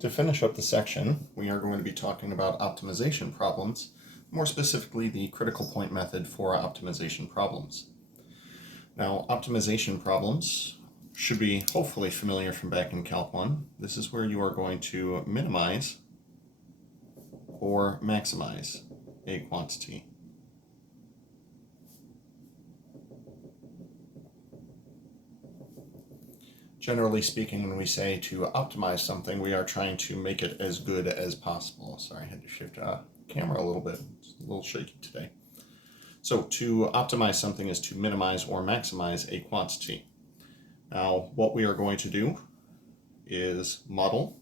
To finish up the section, we are going to be talking about optimization problems, more specifically the critical point method for optimization problems. Now, optimization problems should be hopefully familiar from back in Calc 1. This is where you are going to minimize or maximize a quantity. Generally speaking, when we say to optimize something, we are trying to make it as good as possible. Sorry, I had to shift camera a little bit. It's a little shaky today. So to optimize something is to minimize or maximize a quantity. Now, what we are going to do is model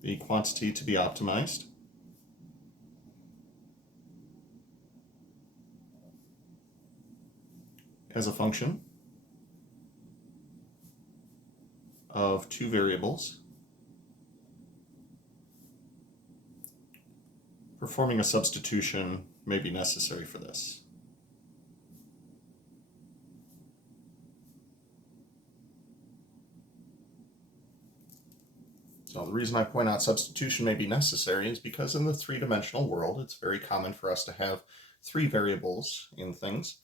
the quantity to be optimized as a function of two variables. Performing a substitution may be necessary for this. So the reason I point out substitution may be necessary is because in the three-dimensional world, it's very common for us to have three variables in things.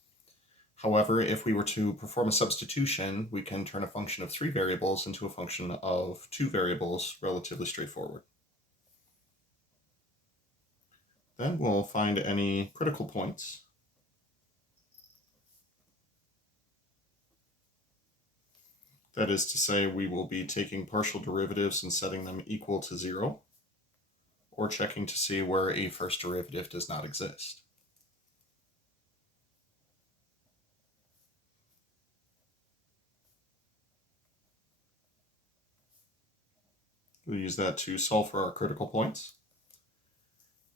However, if we were to perform a substitution, we can turn a function of three variables into a function of two variables, relatively straightforward. Then we'll find any critical points. That is to say, we will be taking partial derivatives and setting them equal to 0, or checking to see where a first derivative does not exist. We'll use that to solve for our critical points.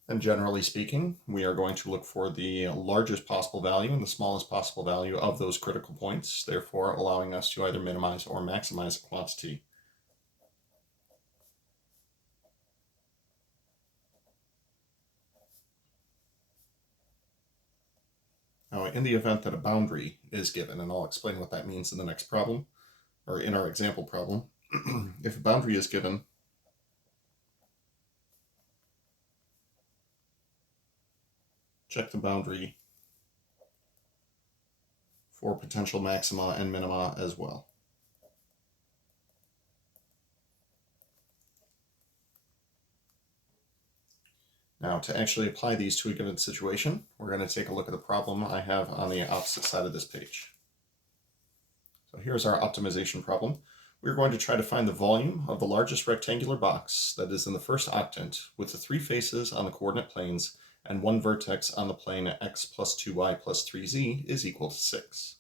And generally speaking, we are going to look for the largest possible value and the smallest possible value of those critical points, therefore allowing us to either minimize or maximize a quantity. Now, in the event that a boundary is given, and I'll explain what that means in the next problem, or in our example problem, if a boundary is given, check the boundary for potential maxima and minima as well. Now, to actually apply these to a given situation, we're going to take a look at the problem I have on the opposite side of this page. So here's our optimization problem. We're going to try to find the volume of the largest rectangular box that is in the first octant with the three faces on the coordinate planes and one vertex on the plane x plus 2y plus 3z is equal to 6.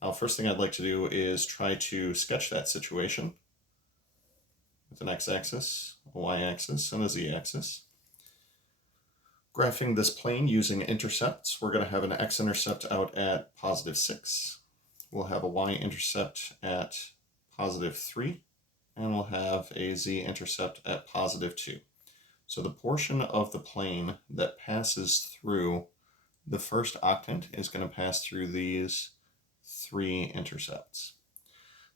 Now, first thing I'd like to do is try to sketch that situation with an x-axis, a y-axis, and a z-axis. Graphing this plane using intercepts, we're going to have an x-intercept out at positive 6. We'll have a y-intercept at positive 3, and we'll have a z-intercept at positive 2. So the portion of the plane that passes through the first octant is going to pass through these three intercepts.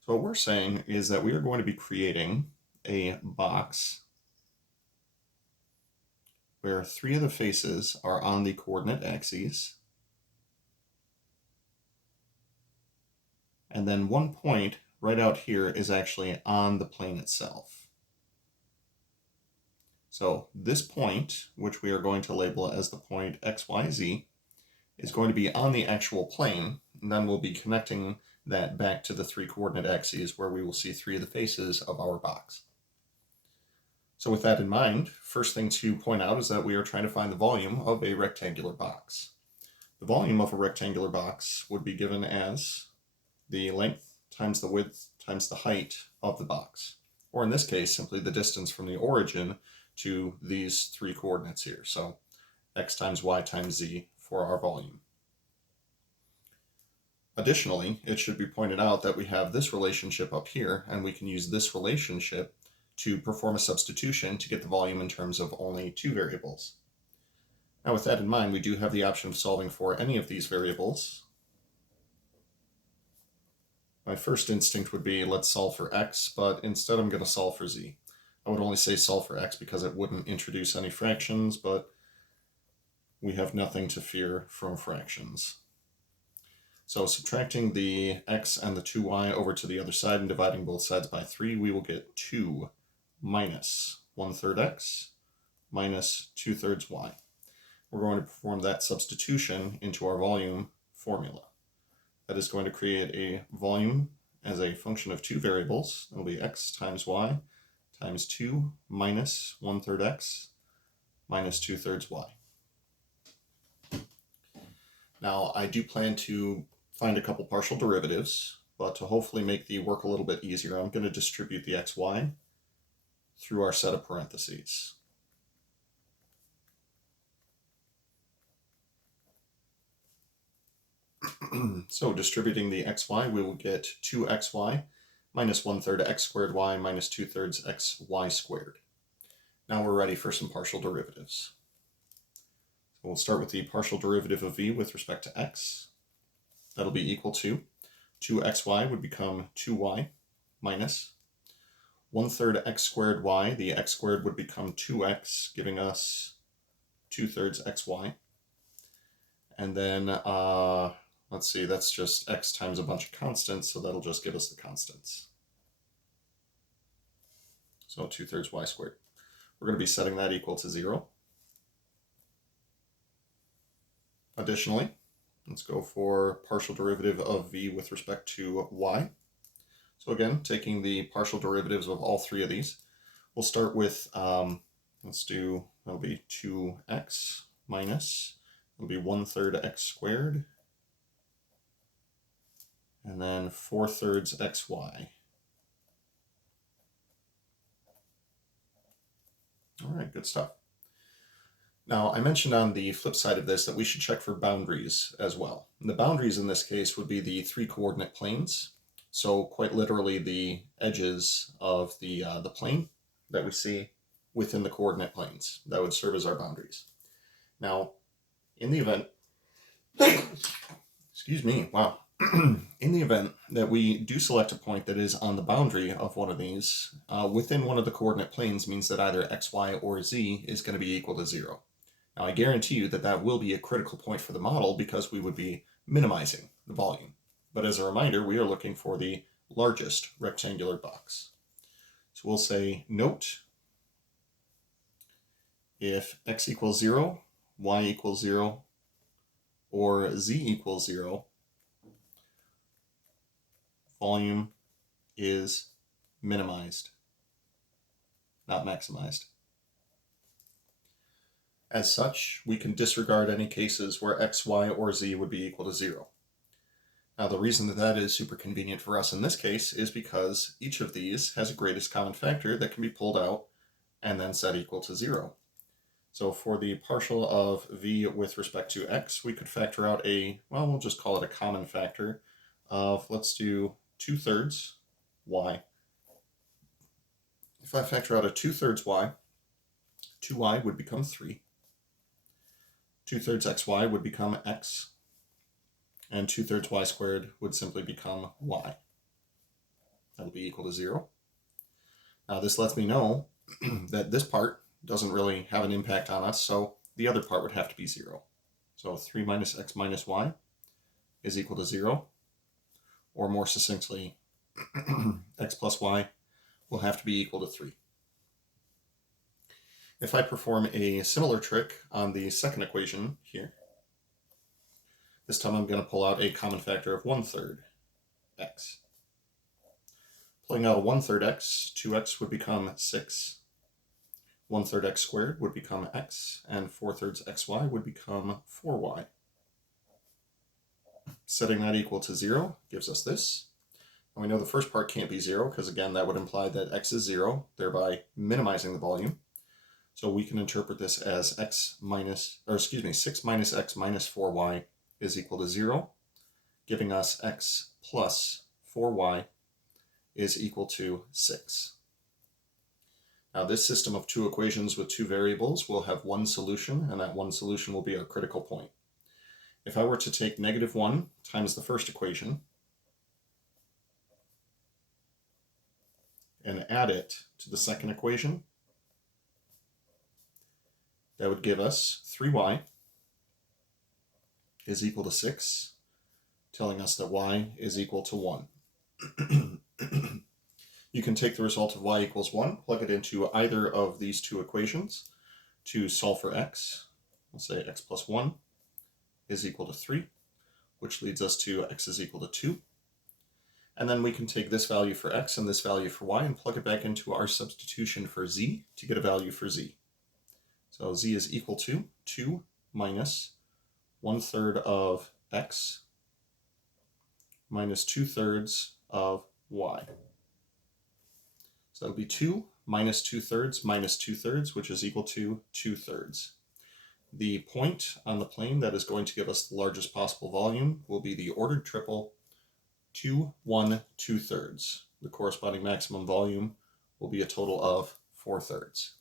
So what we're saying is that we are going to be creating a box where three of the faces are on the coordinate axes, and then one point right out here is actually on the plane itself. So this point, which we are going to label as the point xyz, is going to be on the actual plane, and then we'll be connecting that back to the three coordinate axes where we will see three of the faces of our box. So with that in mind, first thing to point out is that we are trying to find the volume of a rectangular box. The volume of a rectangular box would be given as the length times the width times the height of the box, or in this case, simply the distance from the origin to these three coordinates here. So x times y times z for our volume. Additionally, it should be pointed out that we have this relationship up here, and we can use this relationship to perform a substitution to get the volume in terms of only two variables. Now, with that in mind, we do have the option of solving for any of these variables My first instinct would be let's solve for x, but instead I'm going to solve for z. I would only say solve for x because it wouldn't introduce any fractions, but we have nothing to fear from fractions. So subtracting the x and the 2y over to the other side and dividing both sides by 3, we will get 2 minus 1/3 x minus 2/3 y. We're going to perform that substitution into our volume formula. That is going to create a volume as a function of two variables. It'll be x times y times 2 minus 1/3 x minus 2/3 y. Now, I do plan to find a couple partial derivatives, but to hopefully make the work a little bit easier, I'm going to distribute the xy through our set of parentheses. So distributing the xy, we will get 2xy minus 1/3 x squared y minus 2/3 xy squared. Now we're ready for some partial derivatives. So we'll start with the partial derivative of v with respect to x. That'll be equal to 2xy would become 2y minus 1/3 x squared y. The x squared would become 2x, giving us 2/3 xy. And then, let's see, that's just x times a bunch of constants, so that'll just give us the constants. So 2/3 y squared. We're going to be setting that equal to 0. Additionally, let's go for partial derivative of v with respect to y. So again, taking the partial derivatives of all three of these, we'll start with, that'll be 2x minus, it'll be 1/3 x squared, and then 4/3 xy. All right, good stuff. Now, I mentioned on the flip side of this that we should check for boundaries as well. And the boundaries in this case would be the 3 coordinate planes. So quite literally the edges of the plane that we see within the coordinate planes. That would serve as our boundaries. Now, in the event, excuse me, wow. In the event that we do select a point that is on the boundary of one of these, within one of the coordinate planes means that either x, y, or z is going to be equal to 0. Now, I guarantee you that that will be a critical point for the model because we would be minimizing the volume. But as a reminder, we are looking for the largest rectangular box. So we'll say, note, if x equals 0, y equals 0, or z equals 0, volume is minimized, not maximized. As such, we can disregard any cases where x, y, or z would be equal to 0. Now, the reason that that is super convenient for us in this case is because each of these has a greatest common factor that can be pulled out and then set equal to 0. So for the partial of v with respect to x, we could factor out we'll just call it a common factor of, let's do 2/3 y. If I factor out a 2/3 y, 2y would become 3. 2/3 xy would become x, and 2/3 y squared would simply become y. That'll be equal to 0. Now this lets me know that this part doesn't really have an impact on us, so the other part would have to be 0. So 3 minus x minus y is equal to 0, or more succinctly, x plus y will have to be equal to 3. If I perform a similar trick on the second equation here, this time I'm going to pull out a common factor of 1/3 x. Pulling out a 1/3 x, 2x would become 6. 1/3 x squared would become x, and 4/3 xy would become 4y. Setting that equal to 0 gives us this. And we know the first part can't be 0 because, again, that would imply that x is 0, thereby minimizing the volume. So we can interpret this as 6 minus x minus 4y is equal to 0, giving us x plus 4y is equal to 6. Now this system of two equations with two variables will have one solution, and that one solution will be our critical point. If I were to take -1 times the first equation, and add it to the second equation, that would give us 3y is equal to 6, telling us that y is equal to 1. You can take the result of y equals 1, plug it into either of these two equations to solve for x. We'll say x plus 1 is equal to 3, which leads us to x is equal to 2. And then we can take this value for x and this value for y and plug it back into our substitution for z to get a value for z. So z is equal to 2 minus 1/3 of x minus 2/3 of y. So that'll be 2 minus 2/3 minus 2/3, which is equal to 2/3. The point on the plane that is going to give us the largest possible volume will be the ordered triple 2, 1, 2/3. The corresponding maximum volume will be a total of 4/3.